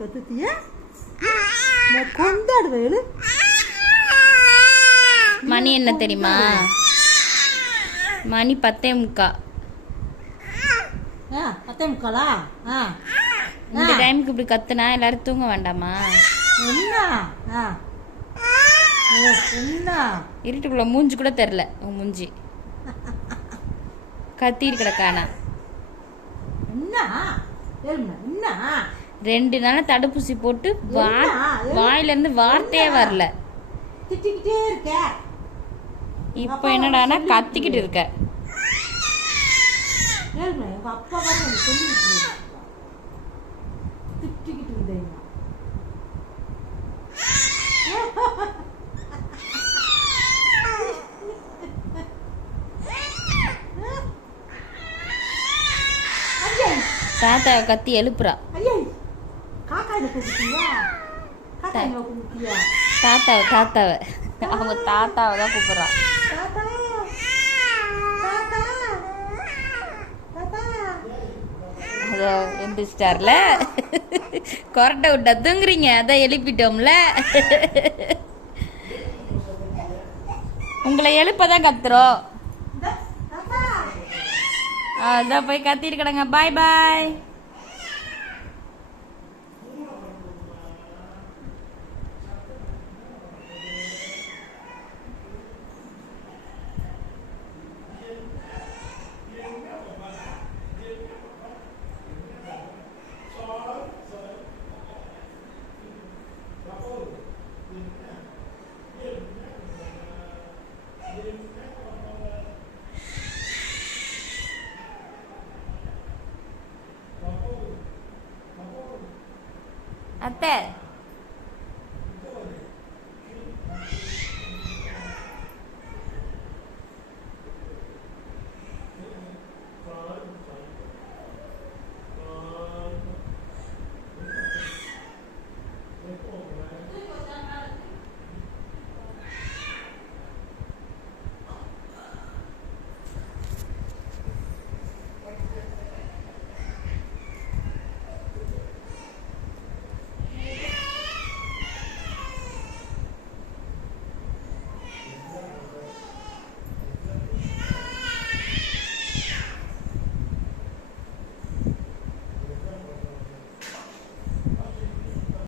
கத்துத்திய கொண்டாடுவேலு. மணி என்ன தெரியுமா? மணி 10:45. 10:45. இந்த டைமுக்கு இப்படி கத்துனா எல்லாரும் தூங்க வேண்டாமா? என்ன இருட்டுக்குள்ள மூஞ்சி கூட தெரில. உன் மூஞ்சி கத்திட்டு கிடக்கானா? 2 நாள் தடுப்பூசி போட்டு வாயில இருந்து வார்த்தையே வரல. திட்டிக்கிட்டே இருக்க. இப்போ என்னடானா கத்திக்கிட்டு இருக்க. எங்க அப்பா திட்டிக்கிட்டு இருந்தேன். தாத்தாவை கத்தி எழுப்புறா. தாத்தாவை அவங்க தாத்தாவை தான் கூப்பிடுறா. அதோ எந்திரிச்சிட்டார்ல. கொரட்டை விட்டா தூங்குறீங்க, அதான் எழுப்பிட்டோம்ல. உங்களை எழுப்பதான் கத்துறோம். அதான் போய் கத்திட்டு கிடங்க. பாய் பாய். அத்தை